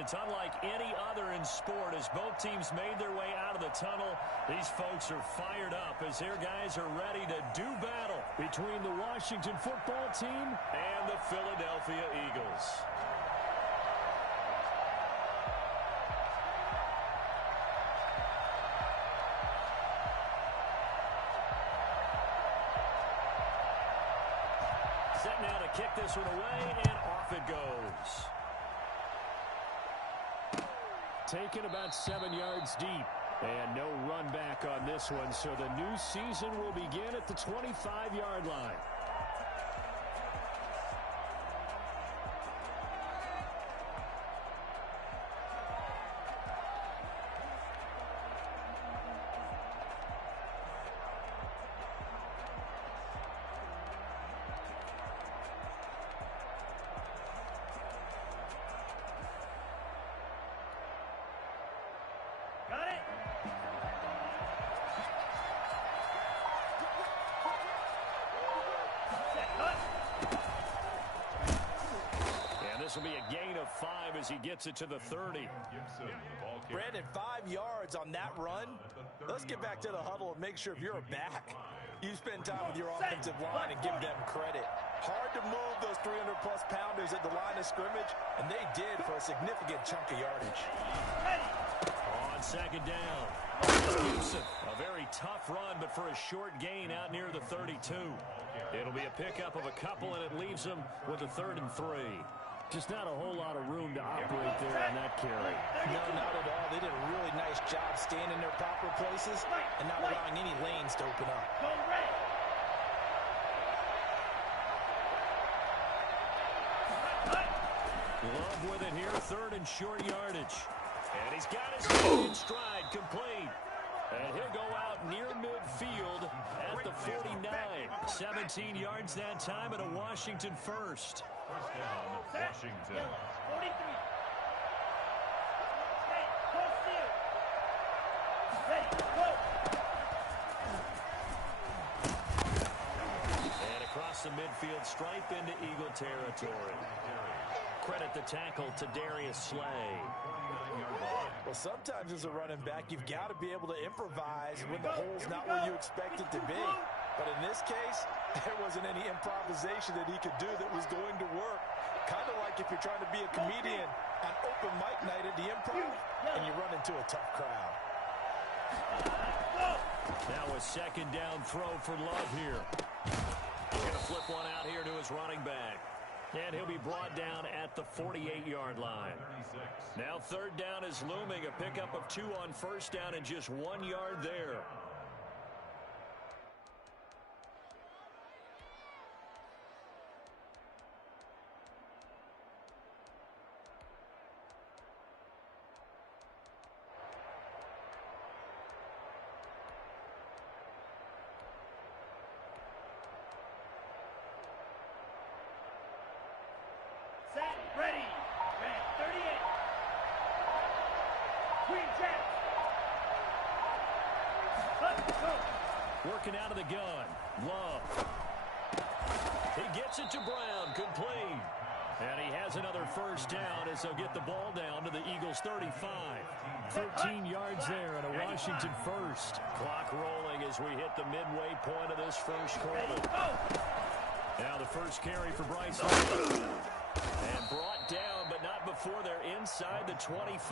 It's unlike any other in sport. As both teams made their way out of the tunnel, these folks are fired up as their guys are ready to do battle between the Washington football team and the Philadelphia Eagles. Set now to kick this one away, and off it goes. Taken about 7 yards deep. And no run back on this one, so the new season will begin at the 25-yard line. This will be a gain of 5 as he gets it to the 30. Brandon, 5 yards on that run. Let's get back to the huddle and make sure if you're a back, you spend time with your offensive line and give them credit. Hard to move those 300-plus pounders at the line of scrimmage, and they did for a significant chunk of yardage. On second down, Gibson. A very tough run, but for a short gain out near the 32. It'll be a pickup of a couple, and it leaves them with a 3rd and 3. Just not a whole lot of room to operate there on that carry. No, not at all. They did a really nice job staying in their proper places and not allowing any lanes to open up. Love with it here, 3rd and short yardage. And he's got his feet in stride, complete. And he'll go out near midfield at the 49. 17 yards that time, and a Washington first. First down, Washington. 43. And across the midfield stripe into Eagle territory. Credit the tackle to Darius Slay. Well, sometimes as a running back, you've got to be able to improvise when the hole's not where you expect it to be. But in this case, there wasn't any improvisation that he could do that was going to work. Kind of like if you're trying to be a comedian on open mic night at the Improv and you run into a tough crowd. Now a second down throw for Love here. He's going to flip one out here to his running back. And he'll be brought down at the 48-yard line. Now 3rd down is looming. A pickup of 2 on 1st down and just 1 yard there. Set, ready. Red 38. Queen Jack. Working out of the gun. Love. He gets it to Brown. Complete. And he has another first down as they'll get the ball down to the Eagles' 35. 13 yards there and a Washington first. Clock rolling as we hit the midway point of this first quarter. Now the first carry for Bryce Hall. And brought down, but not before they're inside the 25.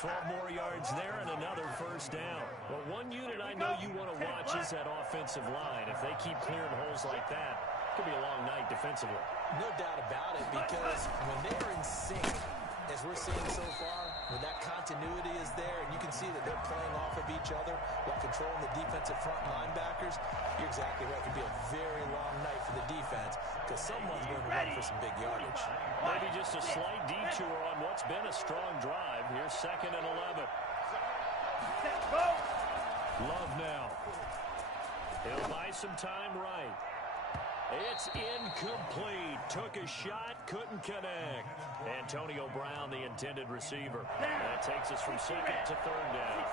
12 more yards there and another first down. Well, one unit I know you want to watch is that offensive line. If they keep clearing holes like that, it could be a long night defensively. No doubt about it, because when they're in sync, as we're seeing so far, when that continuity is there and you can see that they're playing off of each other while controlling the defensive front linebackers, you're exactly right. It could be a very long night for the defense because someone's going to run for some big yardage. Maybe just a slight detour on what's been a strong drive. Here's 2nd and 11. Love now. He'll buy some time right. It's incomplete. Took a shot, couldn't connect. Antonio Brown, the intended receiver. That takes us from 2nd to 3rd down.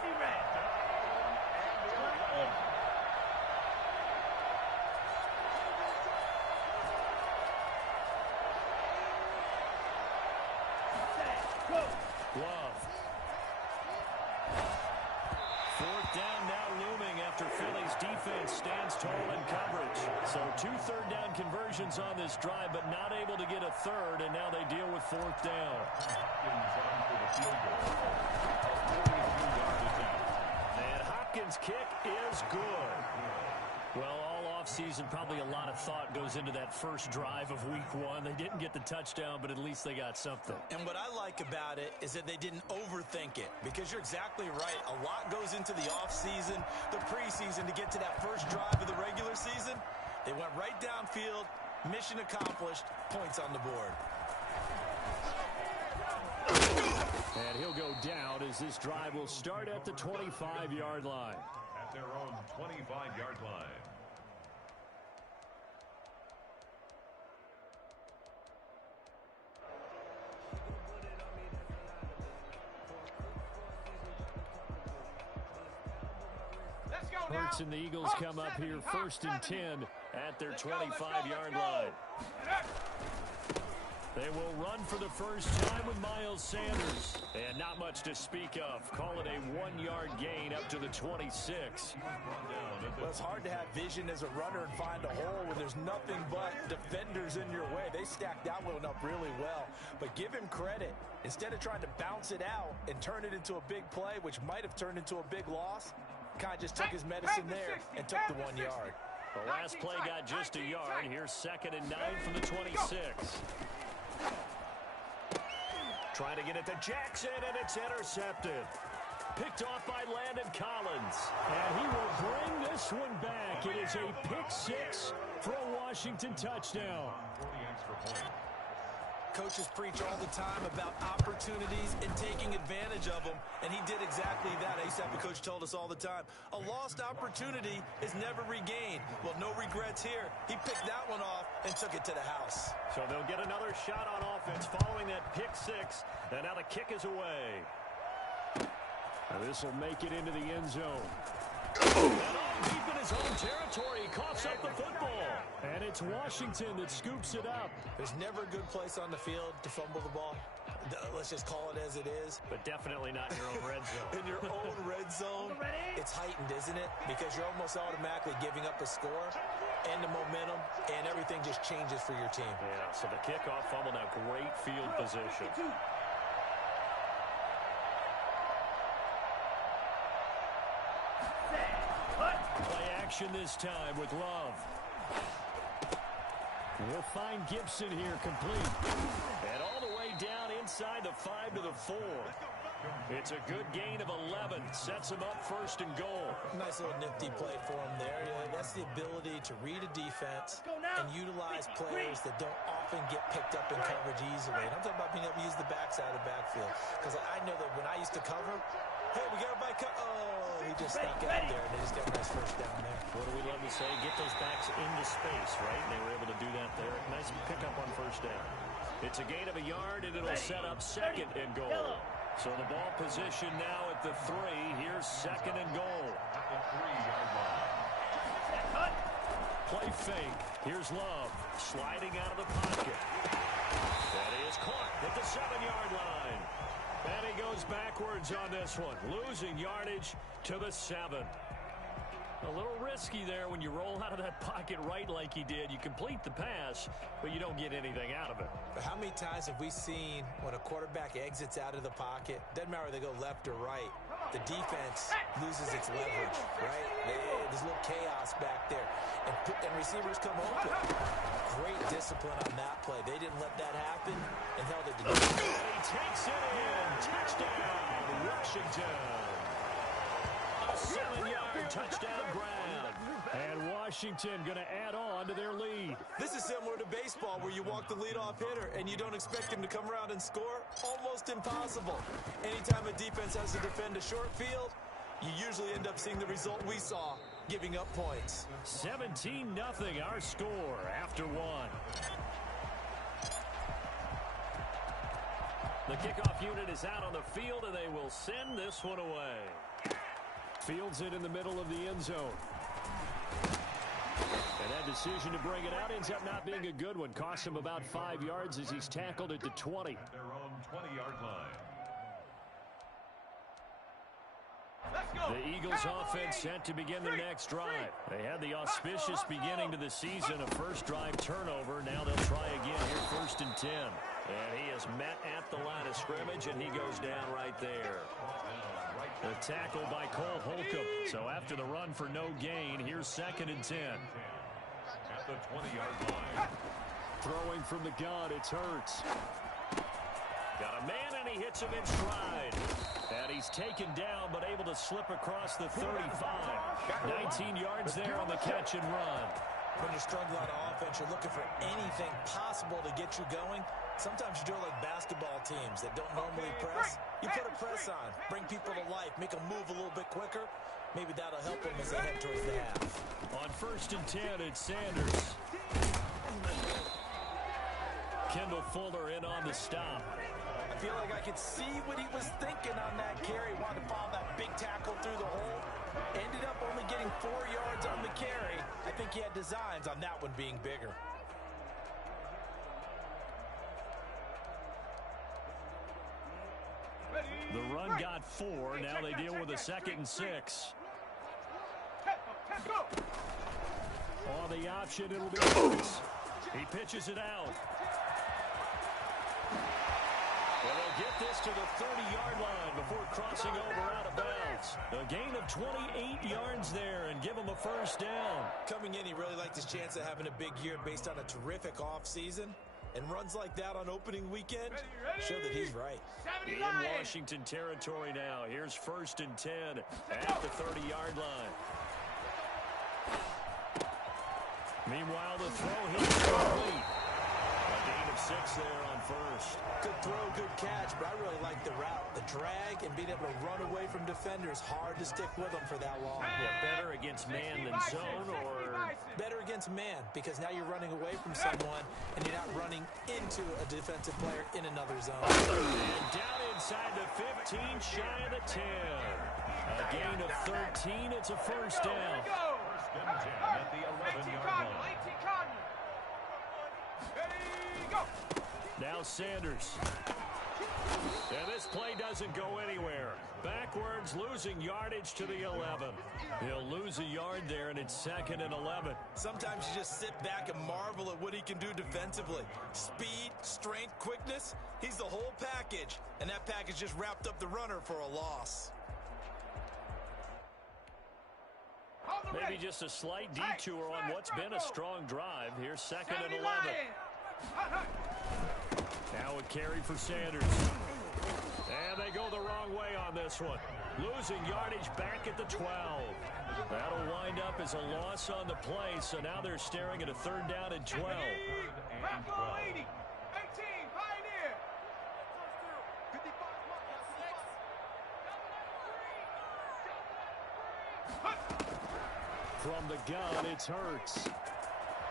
Love. Fourth down now looming after Philly's defense stands tall in coverage. So 2 third-down conversions on this drive, but not able to get a third, and now they deal with fourth down. And Hopkins' kick is good. Well, all offseason, probably a lot of thought goes into that first drive of week 1. They didn't get the touchdown, but at least they got something. And what I like about it is that they didn't overthink it, because you're exactly right. A lot goes into the offseason, the preseason, to get to that first drive of the regular season. They went right downfield, mission accomplished, points on the board. And he'll go down as this drive will start at the 25-yard line. At their own 25-yard line. Hurts and the Eagles come up here 1st and 10 at their 25-yard line. They will run for the first time with Miles Sanders. And not much to speak of. Call it a 1-yard gain up to the 26. Well, it's hard to have vision as a runner and find a hole when there's nothing but defenders in your way. They stacked that one up really well. But give him credit. Instead of trying to bounce it out and turn it into a big play, which might have turned into a big loss, Kai just took his medicine there and took the 1 yard. The last play got just a yard. Here's 2nd and 9 from the 26. Trying to get it to Jackson, and it's intercepted. Picked off by Landon Collins. And he will bring this one back. It is a pick 6 for a Washington touchdown. Coaches preach all the time about opportunities and taking advantage of them, and he did exactly that. I used to have a coach told us all the time, a lost opportunity is never regained. Well, no regrets here. He picked that one off and took it to the house. So they'll get another shot on offense following that pick 6, and now the kick is away. Now this will make it into the end zone. And deep in his own territory, he coughs up the football. And it's Washington that scoops it up. There's never a good place on the field to fumble the ball. Let's just call it as it is. But definitely not in your own red zone. In your own red zone, it's heightened, isn't it? Because you're almost automatically giving up a score and the momentum, and everything just changes for your team. Yeah, so the kickoff fumble, now great field position. Play action this time with Love. We'll find Gibson here complete. And all the way down inside the 5 to the 4. It's a good gain of 11. Sets him up 1st and goal. Nice little nifty play for him there. Yeah, that's the ability to read a defense and utilize players that don't often get picked up in coverage easily. And I'm talking about being able to use the backside of the backfield. Because I know that when I used to cover, hey, we got everybody oh, he just snuck out there, and they just got a nice first down there. What do we love to say? Get those backs into space, right? And they were able to do that there. Nice pickup on 1st down. It's a gain of a yard, and it'll set up 2nd and goal. So the ball position now at the 3. Here's 2nd and goal. At the 3-yard line. Play fake. Here's Love sliding out of the pocket. That is caught at the 7-yard line. And he goes backwards on this one, losing yardage to the 7. A little risky there when you roll out of that pocket right like he did. You complete the pass, but you don't get anything out of it. But how many times have we seen when a quarterback exits out of the pocket, doesn't matter whether they go left or right, the defense loses its leverage, right? There's a little chaos back there, and receivers come open. Great discipline on that play. They didn't let that happen and held it to He takes it in. Touchdown, Washington. A 7-yard touchdown grab. And Washington going to add on to their lead. This is similar to baseball where you walk the leadoff hitter and you don't expect him to come around and score. Almost impossible. Anytime a defense has to defend a short field, you usually end up seeing the result we saw, giving up points. 17-0 our score after 1. The kickoff unit is out on the field, and they will send this one away. Fields it in the middle of the end zone. And that decision to bring it out ends up not being a good one. Costs him about 5 yards as he's tackled at the 20. At their own 20-yard line. The Eagles offense set to begin their next drive. They had the auspicious beginning to the season, a first drive turnover. Now they'll try again here, 1st and 10. And he is met at the line of scrimmage, and he goes down right there. The tackle by Cole Holcomb. So after the run for no gain, here's 2nd and 10. At the 20-yard line. Throwing from the gun, it's Hurts. Got a man, and he hits him in stride. And he's taken down, but able to slip across the 35. 19 yards there on the catch and run. When you're struggling on offense, you're looking for anything possible to get you going. Sometimes you do it like basketball teams that don't normally press. You put a press on, bring people to life, make them move a little bit quicker. Maybe that'll help them as they head towards the half. On 1st and 10, it's Sanders. Kendall Fuller in on the stop. I feel like I could see what he was thinking on that carry. Wanted to follow that big tackle through the hole. Ended up only getting 4 yards on the carry. I think he had designs on that one being bigger. The run got 4. Now they deal with a 2nd and 6. On the option, it'll be Hurts. He pitches it out. Well, they'll get this to the 30-yard line before crossing over out of bounds. A gain of 28 yards there and give him a first down. Coming in, he really liked his chance of having a big year based on a terrific offseason. And runs like that on opening weekend show that he's right. In Washington territory now. Here's 1st and 10 at the 30-yard line. Meanwhile, the throw here is complete. A gain of 6 there on 1st. Good throw, good catch, but I really like the route. The drag and being able to run away from defenders, hard to stick with them for that long. Yeah, better against man than zone, or better against man, because now you're running away from someone and you're not running into a defensive player in another zone. And down inside the 15, shy of the 10. A gain of 13, it's a first down. 1st and 10 at the 11-yard line. Now Sanders. And this play doesn't go anywhere. Backwards, losing yardage to the 11. He'll lose a yard there, and it's 2nd and 11. Sometimes you just sit back and marvel at what he can do defensively. Speed, strength, quickness. He's the whole package. And that package just wrapped up the runner for a loss. Maybe just a slight detour on what's been a strong drive. Here's 2nd and 11. Now a carry for Sanders. And they go the wrong way on this one. Losing yardage back at the 12. That'll wind up as a loss on the play, so now they're staring at a 3rd down and 12. From the gun, it's Hurts.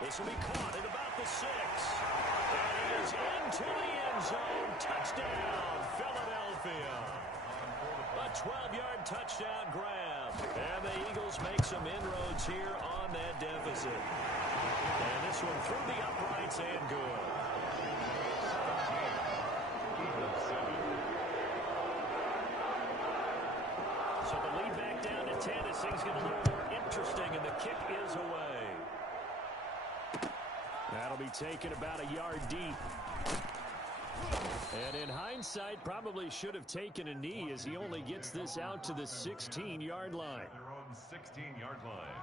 This will be caught at about the 6. And he is into the end zone. Touchdown, Philadelphia. A 12-yard touchdown grab. And the Eagles make some inroads here on that deficit. And this one through the uprights and good. So the lead back down to 10 as things get a little more interesting, and the kick is away. That'll be taken about a yard deep. And in hindsight, probably should have taken a knee as he only gets this out to the 16-yard line. Their own 16-yard line.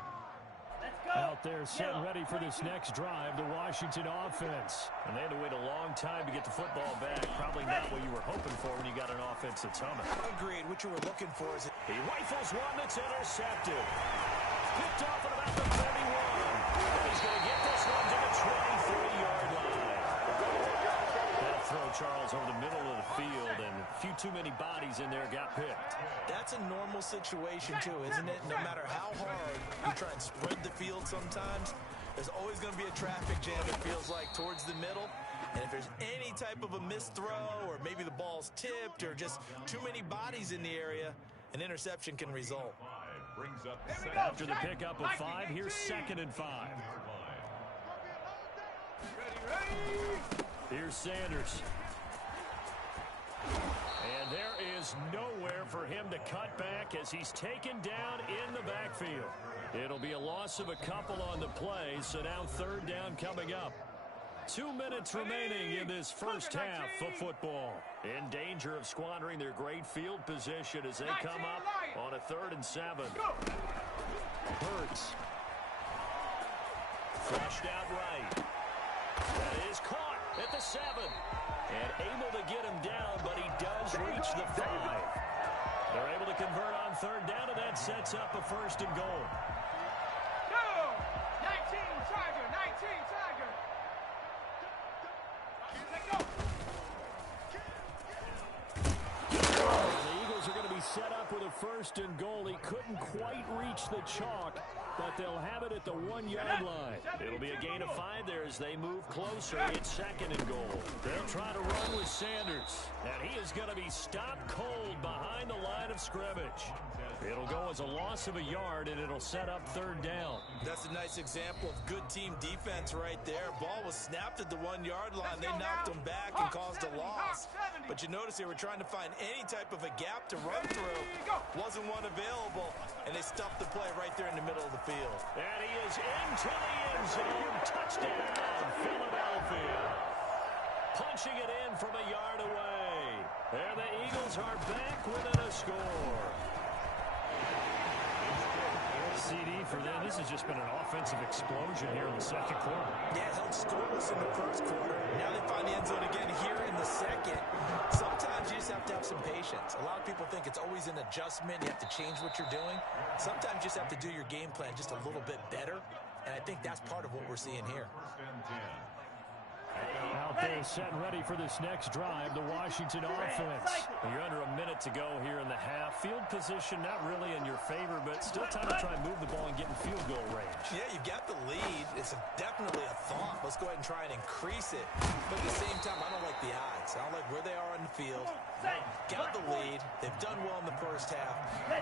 Out there set ready for this next drive, the Washington offense. And they had to wait a long time to get the football back. Probably not what you were hoping for when you got an offense that's humming. Agreed. What you were looking for is... He rifles one that's intercepted. Picked off at about the 31. And he's going to get this one to the 23-yard line. That throw, Charles, over the middle of the field, and a few too many bodies in there got picked. That's a normal situation, too, isn't it? No matter how hard you try and spread the field sometimes, there's always going to be a traffic jam, it feels like, towards the middle. And if there's any type of a missed throw, or maybe the ball's tipped, or just too many bodies in the area, an interception can result. After the pickup of 5, here's 2nd and 5. Here's Sanders. And there is nowhere for him him to cut back as he's taken down in the backfield. It'll be a loss of a couple on the play, so now third down coming up. 2 minutes remaining in this first half of football. In danger of squandering their great field position as they come up on a 3rd and 7. Hurts. Flushed out right. That is caught at the 7. And able to get him down, but he does reach the 5. They're able to convert on third down, and that sets up a 1st and goal. Go! 19 Tiger, 19 Tiger. Let go. The Eagles are going to be set up with a 1st and goal. He couldn't quite reach the chalk, but they'll have it at the 1-yard line. It'll be a gain of 5 there as they move closer. It's 2nd and goal. They'll try to run with Sanders, and he is going to be stopped cold behind the line of scrimmage. It'll go as a loss of a yard, and it'll set up 3rd down. That's a nice example of good team defense right there. Ball was snapped at the 1-yard line. They knocked him back and caused a loss. But you notice they were trying to find any type of a gap to run through. Wasn't one available, and they stuffed the play right there in the middle of the field. And he is into the end zone. Touchdown, Philadelphia. Punching it in from a yard away. And the Eagles are back within a score. CD for them. This has just been an offensive explosion here in the 2nd quarter. Yeah, held scoreless in the 1st quarter. Now they find the end zone again here in the 2nd. Sometimes you just have to have some patience. A lot of people think it's always an adjustment. You have to change what you're doing. Sometimes you just have to do your game plan just a little bit better. And I think that's part of what we're seeing here. Out there set and ready for this next drive, the Washington offense. You're under a minute to go here in the half. Field position not really in your favor, but still time to try and move the ball and get in field goal range. Yeah, you've got the lead. It's definitely a thought. Let's go ahead and try and increase it. But at the same time, I don't like the odds. I don't like where they are on the field. Got the lead. They've done well in the 1st half.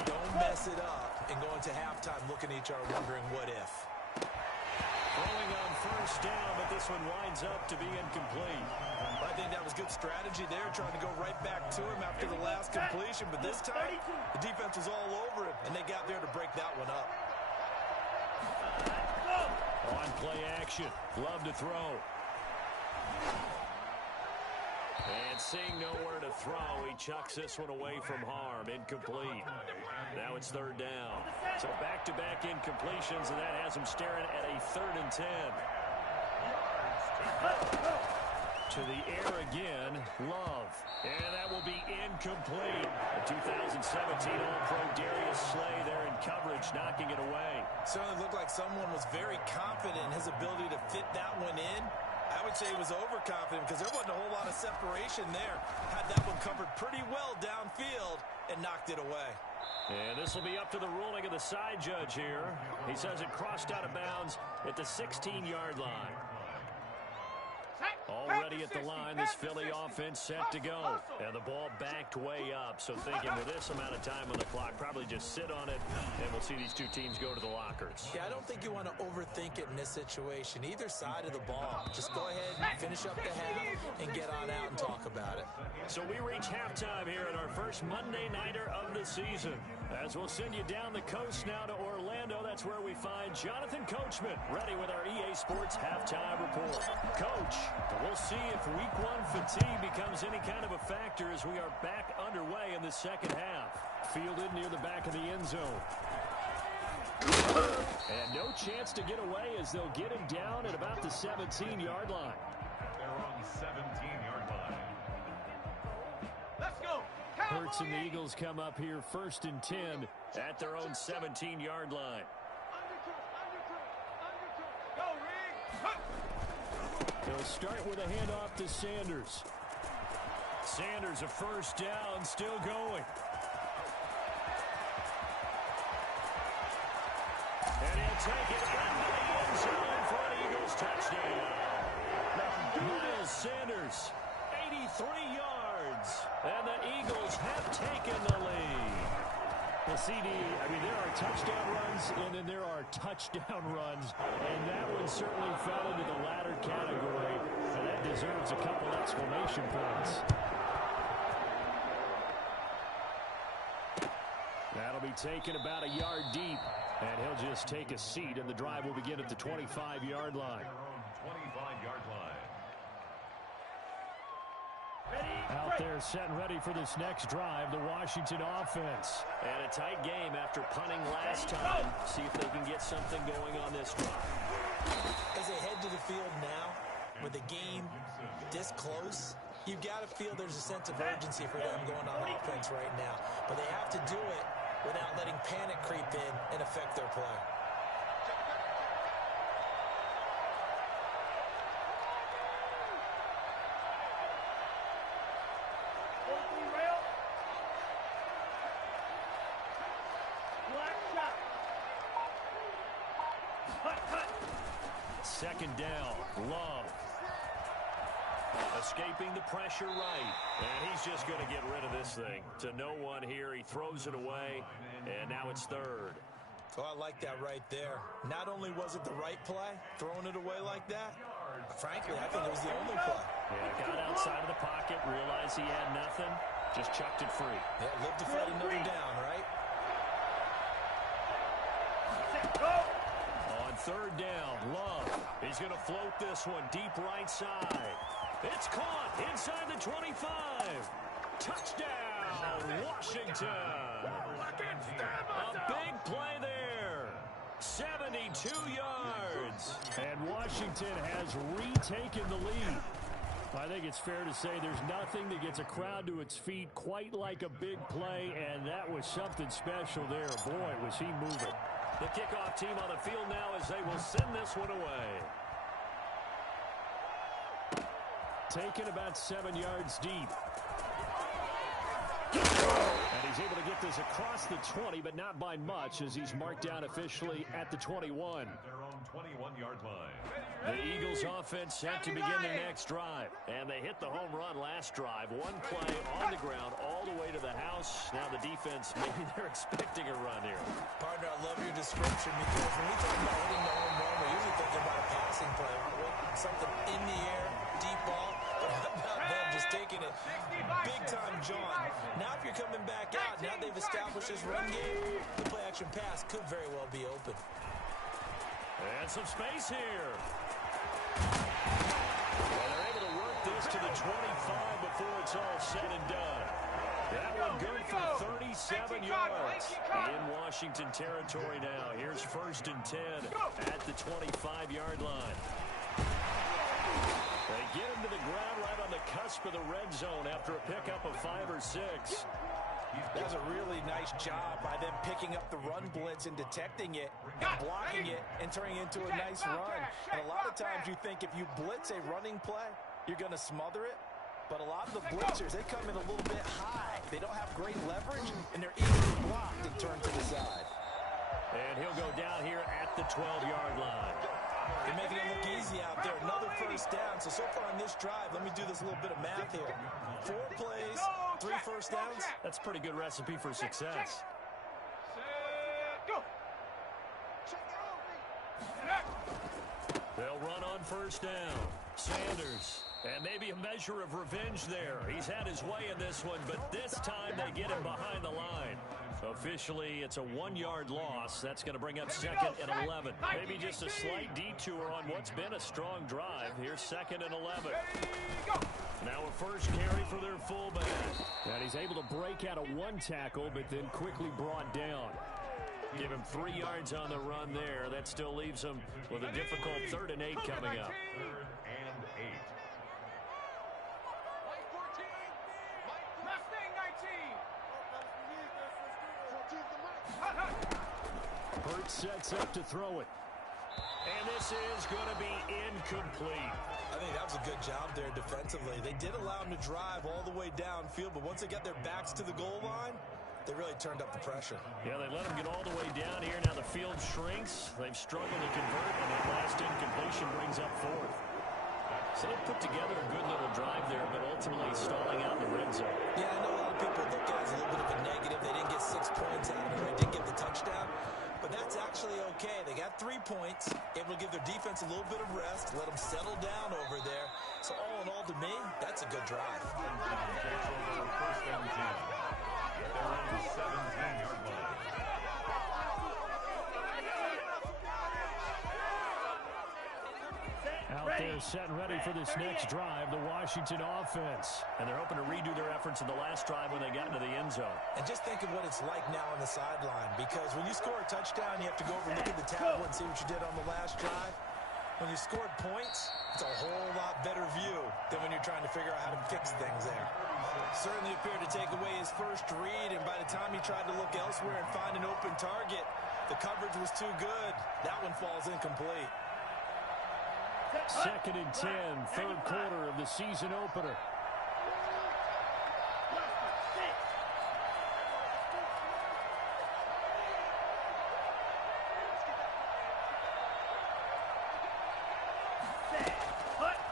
Don't mess it up and go into halftime looking at each other wondering what if. Throwing on 1st down, but this one winds up to be incomplete. I think that was good strategy there, trying to go right back to him after the last completion. But this time, the defense was all over him, and they got there to break that one up. On play action, Love to throw. And seeing nowhere to throw, he chucks this one away from harm. Incomplete. Now it's 3rd down. So back-to-back incompletions, and that has him staring at a 3rd and 10. To the air again, Love. And that will be incomplete. The 2017 All-Pro Darius Slay there in coverage, knocking it away. Certainly looked like someone was very confident in his ability to fit that one in. I would say he was overconfident because there wasn't a whole lot of separation there. Had that one covered pretty well downfield and knocked it away. And this will be up to the ruling of the side judge here. He says it crossed out of bounds at the 16-yard line. Already at the line, this Philly offense set to go. And the ball backed way up. So thinking with this amount of time on the clock, probably just sit on it, and we'll see these two teams go to the lockers. Yeah, I don't think you want to overthink it in this situation. Either side of the ball. Just go ahead, finish up the half, and get on out and talk about it. So we reach halftime here in our first Monday Nighter of the season. As we'll send you down the coast now to Orlando, that's where we find Jonathan Coachman, ready with our EA Sports Halftime Report. Coach, we'll see if Week 1 fatigue becomes any kind of a factor as we are back underway in the 2nd half. Fielded near the back of the end zone. And no chance to get away as they'll get him down at about the 17-yard line. They're on the 17-yard line. Let's go. Hurts and the Eagles come up here 1st and 10 at their own 17-yard line. Go, Rig. They'll start with a handoff to Sanders. Sanders a 1st down, still going. And he'll take it into the end zone for an Eagles touchdown. Miles Sanders, 83 yards. And the Eagles have taken the lead. Well, CD, I mean, there are touchdown runs, and then there are touchdown runs. And that one certainly fell into the latter category. And that deserves a couple exclamation points. That'll be taken about a yard deep, and he'll just take a seat, and the drive will begin at the 25-yard line. 25-yard line. Out there setting ready for this next drive, the Washington offense. And a tight game after punting last time. See if they can get something going on this drive. As they head to the field now, with the game this close, you've got to feel there's a sense of urgency for them going on offense right now. But they have to do it without letting panic creep in and affect their play. Second down, Love. Escaping the pressure right. And he's just going to get rid of this thing. To no one here, he throws it away, and now it's third. Oh, I like that right there. Not only was it the right play, throwing it away like that, frankly, I think it was the only play. Yeah, got outside of the pocket, realized he had nothing, just chucked it free. Yeah, live to fight another down, right? On third down, Love. He's going to float this one deep right side. It's caught inside the 25. Touchdown, Washington. A big play there. 72 yards. And Washington has retaken the lead. I think it's fair to say there's nothing that gets a crowd to its feet quite like a big play, and that was something special there. Boy, was he moving. The kickoff team on the field now as they will send this one away. Taken about 7 yards deep. And he's able to get this across the 20, but not by much as he's marked down officially at the 21. Their own 21-yard line. The Eagles offense set to begin their next drive. And they hit the home run last drive. One play on the ground all the way to the house. Now the defense, maybe they're expecting a run here. Partner, I love your description because when we talk about hitting the home run, we're usually thinking about a passing play. Something in the air, deep ball. But how about them just taking it big time, John? Now if you're coming back out, now they've established this run game, the play-action pass could very well be open. And some space here. Well, they're able to work this to the 25 before it's all said and done. That one good for 37 yards. In Washington territory now. Here's 1st and 10 at the 25-yard line. They get him to the ground right on the cusp of the red zone after a pickup of 5 or 6. That was a really nice job by them picking up the run blitz and detecting it, and blocking it, and turning it into a nice run. And a lot of times you think if you blitz a running play, you're going to smother it. But a lot of the blitzers, they come in a little bit high. They don't have great leverage, and they're easily blocked and turned to the side. And he'll go down here at the 12-yard line. They're making it look easy out there. Another 1st down. So far on this drive, let me do this little bit of math here. 4 plays, 3 1st downs. That's a pretty good recipe for success. They'll run on 1st down. Sanders. And maybe a measure of revenge there. He's had his way in this one, but this time they get him behind the line. Officially, it's a 1-yard loss. That's going to bring up 2nd and 11. Maybe just a slight detour on what's been a strong drive. Here's 2nd and 11. Now a first carry for their fullback. And he's able to break out of 1 tackle, but then quickly brought down. Give him 3 yards on the run there. That still leaves him with a difficult 3rd and 8 coming up. 3rd and 8. Hurt sets up to throw it. And this is going to be incomplete. I think that was a good job there defensively. They did allow him to drive all the way downfield, but once they got their backs to the goal line, they really turned up the pressure. Yeah, they let him get all the way down here. Now the field shrinks. They've struggled to convert, and that last incompletion brings up 4th. So they put together a good little drive there, but ultimately stalling out in the red zone. Yeah, I know a lot of people look at it as a little bit of a negative. They didn't get 6 points out of it. They didn't get the touchdown. But that's actually okay. They got 3 points, able to give their defense a little bit of rest, let them settle down over there. So all in all, to me, that's a good drive. 1st and 10. They're on the 17-yard line. They're set and ready for this next drive, the Washington offense. And they're hoping to redo their efforts in the last drive when they got into the end zone. And just think of what it's like now on the sideline, because when you score a touchdown, you have to go over and look at the tablet and see what you did on the last drive. When you scored points, it's a whole lot better view than when you're trying to figure out how to fix things there. Certainly appeared to take away his first read, and by the time he tried to look elsewhere and find an open target, the coverage was too good. That one falls incomplete. 2nd and 10, third quarter of the season opener.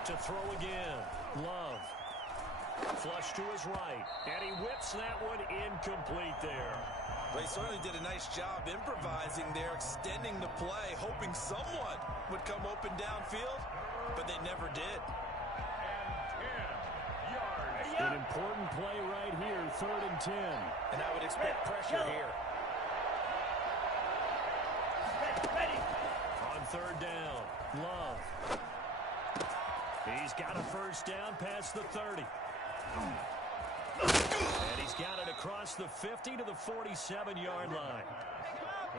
To throw again. Love. Flush to his right. And he whips that one incomplete there. They certainly did a nice job improvising there, extending the play, hoping someone would come open downfield, but they never did. An important play right here, 3rd and 10. And I would expect pressure here. On 3rd down, Love. He's got a first down past the 30. And he's got it across the 50 to the 47-yard line.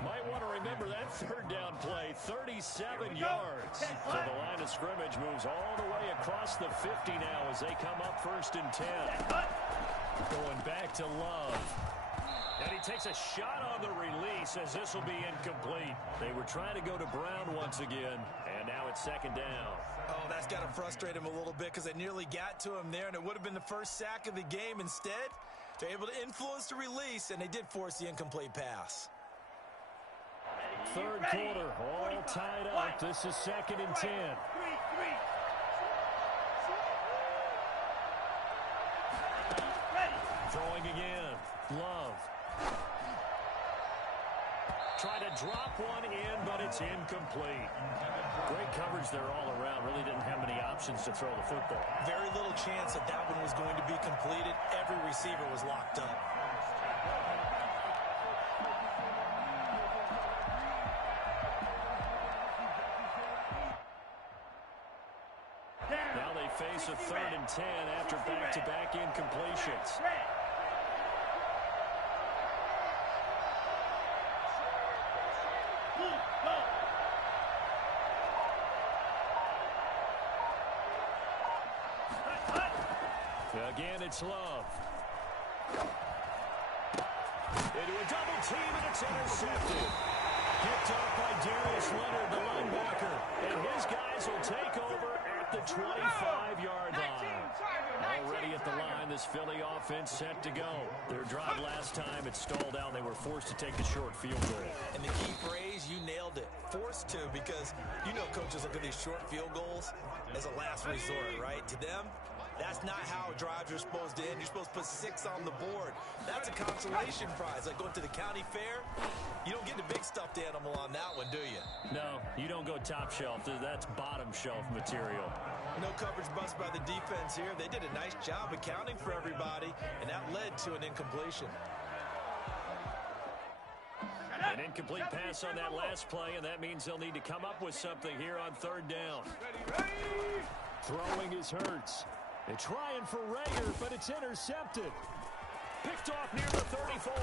Might want to remember that 3rd down play, 37 yards. So the line of scrimmage moves all the way across the 50 now as they come up 1st and 10. Going back to Love. And he takes a shot on the release as this will be incomplete. They were trying to go to Brown once again, and now it's 2nd down. Oh, that's got to frustrate him a little bit because they nearly got to him there, and it would have been the first sack of the game. Instead, they're able to influence the release, and they did force the incomplete pass. 3rd quarter, all tied up. This is 2nd and 10. Throwing again. Love. Try to drop one in, but it's incomplete. Great coverage there all around. Really didn't have many options to throw the football. Very little chance that that one was going to be completed. Every receiver was locked up. Now they face a 3rd and 10 after back-to-back incompletions. Again, it's Love. Into a double team, and it's intercepted. Picked off by Darius Leonard, the linebacker. And his guys will take over at the 25-yard line. Already at the line, this Philly offense set to go. Their drive last time, it stalled out. They were forced to take the short field goal. And the key phrase, you nailed it. Forced to, because you know coaches look at these short field goals as a last resort, right? To them, that's not how drives are supposed to end. You're supposed to put 6 on the board. That's a consolation prize. Like going to the county fair, you don't get the big stuffed animal on that one, do you? No, you don't go top shelf. That's bottom shelf material. No coverage bust by the defense here. They did a nice job accounting for everybody, and that led to an incompletion. An incomplete pass on that last play, and that means they'll need to come up with something here on 3rd down. Throwing is Hurts. They're trying for Rager, but it's intercepted. Picked off near the 34.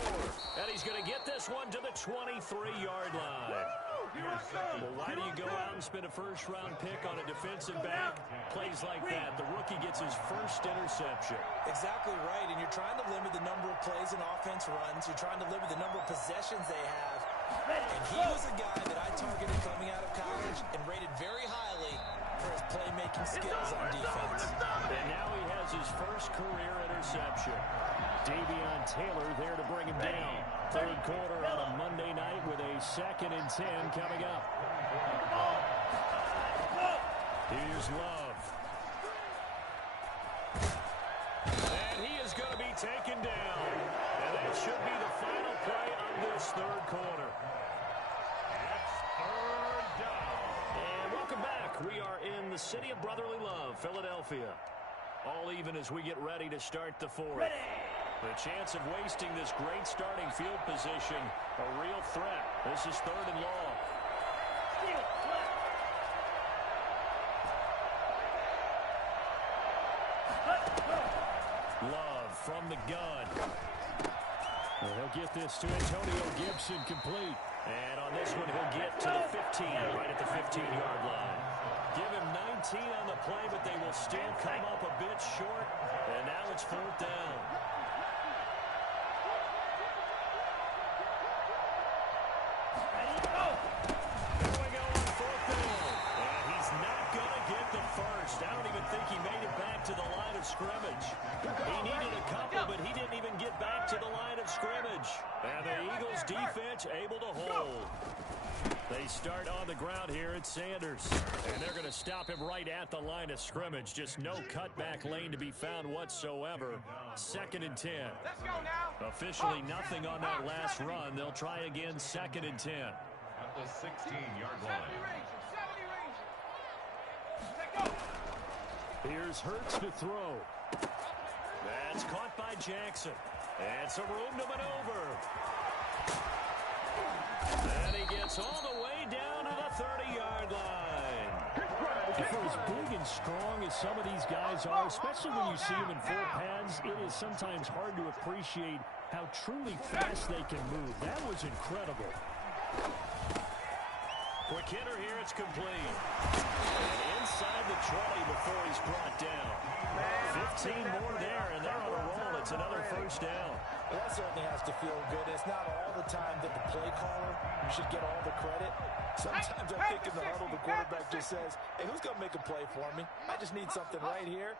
And he's going to get this one to the 23-yard line. Well, why do you go out and spend a first-round pick on a defensive back? Plays like that. The rookie gets his first interception. Exactly right, and you're trying to limit the number of plays and offense runs. You're trying to limit the number of possessions they have. And he was a guy that I targeted coming out of college and rated very highly for his playmaking skills on defense. And now he has his first career interception. Davion Taylor there to bring him down. 3rd quarter on a Monday night with a 2nd and 10 coming up. Here's Love. And he is going to be taken down. And that should be the final play of this 3rd quarter. It's 3rd down. And welcome back. We are in the city of brotherly love, Philadelphia. All even as we get ready to start the 4th. The chance of wasting this great starting field position, a real threat. This is 3rd and long. from the gun. And he'll get this to Antonio Gibson complete. And on this one, he'll get to the 15, right at the 15-yard line. Give him 19 on the play, but they will still come up a bit short. And now it's 4th down. Here we go on 4th down. And he's not going to get the first. I don't even think he made it back to the line of scrimmage. He needed a couple, but he didn't even get back to the line of scrimmage. And the Eagles defense able to hold. They start on the ground here at Sanders. And they're going to stop him right at the line of scrimmage. Just no cutback lane to be found whatsoever. 2nd and 10. Let's go now. Officially nothing on that last run. They'll try again 2nd and 10. At the 16-yard line. 70 range. Take go. Here's Hurts to throw. That's caught by Jackson. And some room to maneuver. And he gets all the way down to the 30-yard line. For as big and strong as some of these guys are, especially when you see them in full pads, it is sometimes hard to appreciate how truly fast they can move. That was incredible. Quick hitter here, it's complete. And inside the 20 before he's brought down. 15 more there, and they're on a roll. It's another 1st down. Well, that certainly has to feel good. It's not all the time that the play caller should get all the credit. Sometimes I think in the huddle, the quarterback just says, hey, who's going to make a play for me? I just need something right here.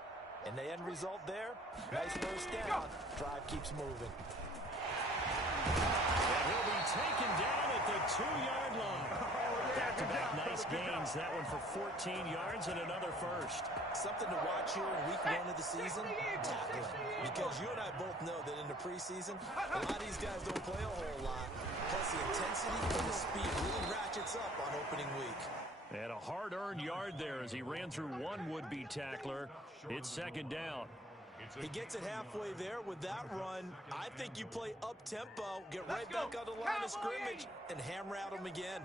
And the end result there, nice 1st down. Drive keeps moving. And he'll be taken down at the 2-yard line. Back-to-back nice gains. That one for 14 yards and another 1st. Something to watch here in week 1 of the season, tackling. Because you and I both know that in the preseason, a lot of these guys don't play a whole lot. Plus the intensity and the speed really ratchets up on opening week. And a hard-earned yard there as he ran through one would-be tackler. It's 2nd down. He gets it halfway there with that run. I think you play up-tempo, get right back on the line of scrimmage, and hammer at him again.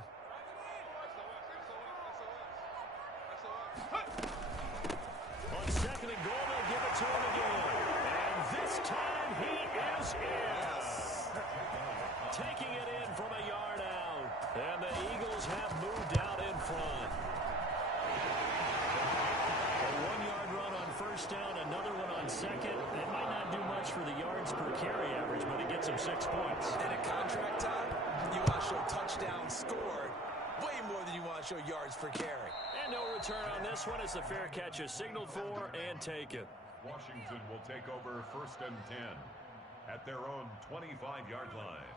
On 2nd and goal, they'll give it to him again. And this time he is in. Taking it in from a yard out. And the Eagles have moved out in front. A 1-yard run on 1st down, another one on 2nd. It might not do much for the yards per carry average, but it gets him 6 points. And at contract time, you want to show touchdowns scored way more than you want to show yards per carry. And no return on this one as the fair catch is signaled for and taken. Washington will take over 1st and 10 at their own 25-yard line.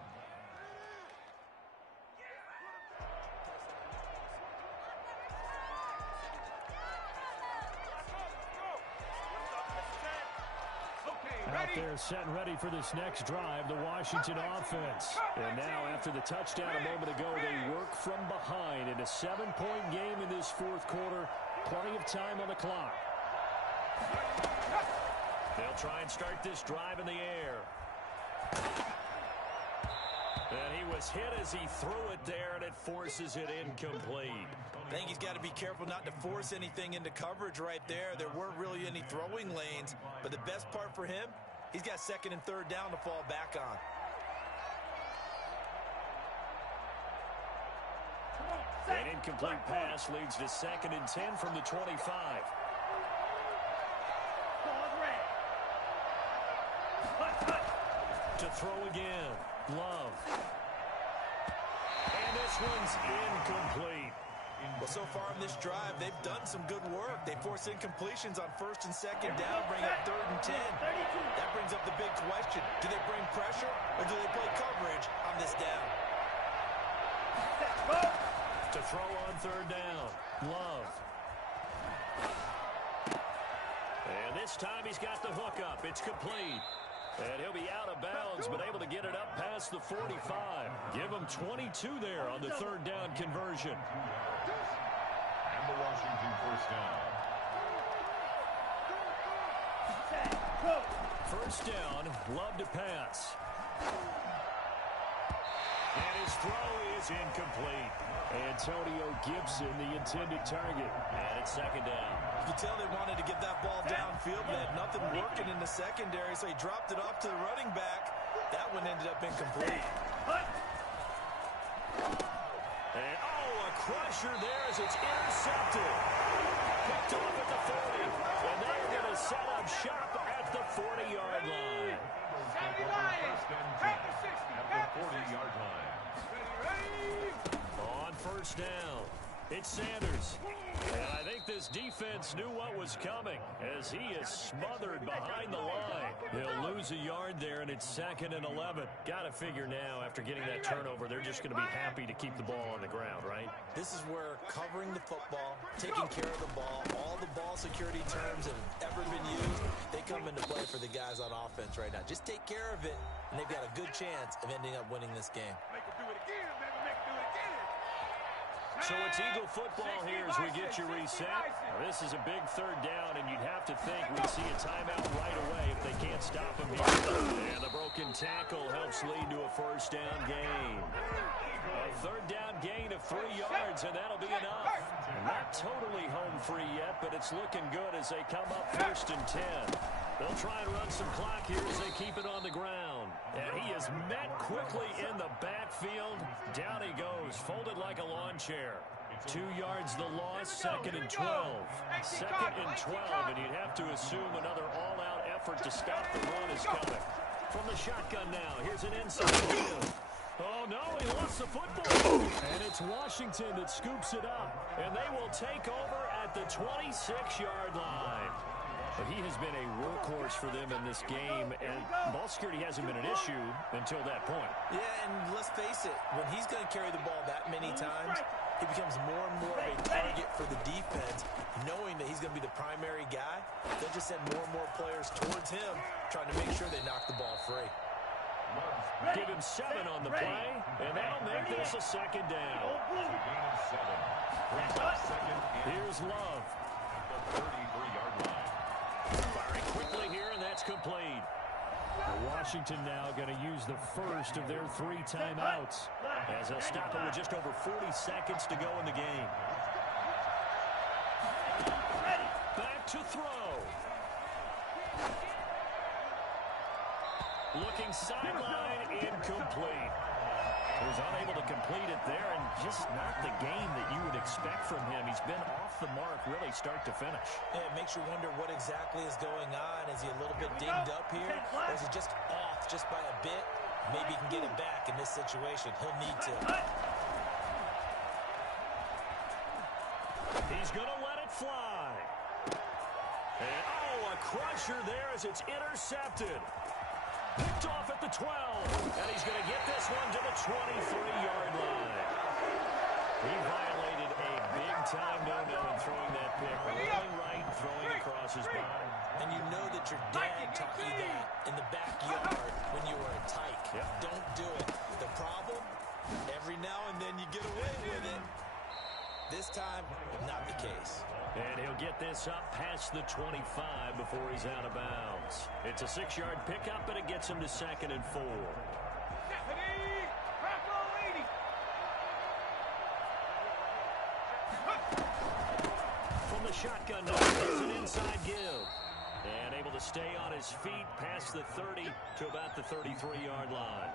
Out there set and ready for this next drive, the Washington offense. And now after the touchdown a moment ago, they work from behind in a 7-point game in this 4th quarter. Plenty of time on the clock. They'll try and start this drive in the air. And he was hit as he threw it there, and it forces it incomplete. I think he's got to be careful not to force anything into coverage right there. There weren't really any throwing lanes, but the best part for him, he's got 2nd and 3rd down to fall back on. An incomplete pass leads to 2nd and 10 from the 25. To throw again. Love. And this one's incomplete. Well, so far in this drive, they've done some good work. They force incompletions on 1st and 2nd down, bring up 3rd and 10. That brings up the big question. Do they bring pressure or do they play coverage on this down? To throw on 3rd down. Love. And this time he's got the hook up. It's complete. And he'll be out of bounds, but able to get it up past the 45. Give him 22 there on the 3rd down conversion. And the Washington 1st down. 1st down, Love to pass. And his throw is incomplete. Antonio Gibson, the intended target. And it's second down. You can tell they wanted to get that ball downfield. They had nothing working in the secondary, so he dropped it off to the running back. That one ended up incomplete. And, a crusher there as it's intercepted. Picked off at the 40. And they're going to set up shop at the 40-yard line. First and 10 at the 40-yard line. On first down, it's Sanders. And I think this defense knew what was coming as he is smothered behind the line. He'll lose a yard there, and it's 2nd and 11. Got to figure now, after getting that turnover, they're just going to be happy to keep the ball on the ground, right? This is where covering the football, taking care of the ball, all the ball security terms that have ever been used, they come into play for the guys on offense right now. Just take care of it, and they've got a good chance of ending up winning this game. Make them do it again, man. Make them do it again. So it's Eagle football here as we get you reset. Now, this is a big third down, and you'd have to think we'd see a timeout right away if they can't stop him here. And the broken tackle helps lead to a first down gain. A third down gain of 3 yards, and that'll be enough. Not totally home free yet, but it's looking good as they come up 1st and 10. They'll try and run some clock here as they keep it on the ground. And he is met quickly in the backfield. Down he goes, folded like a lawn chair. 2 yards the loss, 2nd and 12. 2nd and 12, and you'd have to assume another all-out effort to stop the run is coming. From the shotgun now, here's an inside field. Oh, no, he lost the football. And it's Washington that scoops it up. And they will take over at the 26-yard line. But he has been a workhorse for them in this game, and ball security hasn't been an issue until that point. Yeah, and let's face it, when he's going to carry the ball that many times, he becomes more and more of a target for the defense, knowing that he's going to be the primary guy. They'll just send more and more players towards him, trying to make sure they knock the ball free. Give him 7 on the play, and that'll make this a second down. Here's Love. The 33-yard line. Firing quickly here, and that's complete. Washington now going to use the first of their 3 timeouts as they'll stop it with just over 40 seconds to go in the game. Back to throw. Looking sideline, incomplete. He was unable to complete it there, and just not the game that you would expect from him. He's been off the mark really start to finish. Yeah, it makes you wonder what exactly is going on. Is he a little bit dinged up here, or is it just off just by a bit? Maybe he can get it back in this situation. He'll need to. He's going to let it fly. And, a crusher there as it's intercepted. Picked off at the 12, and he's going to get this one to the 23-yard line. He violated a big-time no-no in throwing that pick. Rolling right, throwing across his body. And you know that your dad taught you that in the backyard when you were a tyke. Yep. Don't do it. The problem, every now and then you get away with it. This time, not the case. And he'll get this up past the 25 before he's out of bounds. It's a 6-yard pickup, and it gets him to 2nd and 4. From the shotgun now, there's an inside give. And able to stay on his feet past the 30 to about the 33-yard line.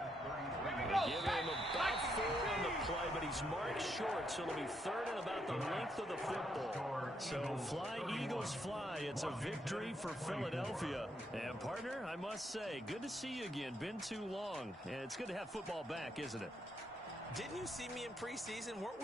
They give him about 4 on the play, but he's marked short, so it'll be 3rd and about the length of the football. So fly, Eagles, fly. It's a victory for Philadelphia. And, partner, I must say, good to see you again. Been too long. And it's good to have football back, isn't it? Didn't you see me in preseason? Weren't we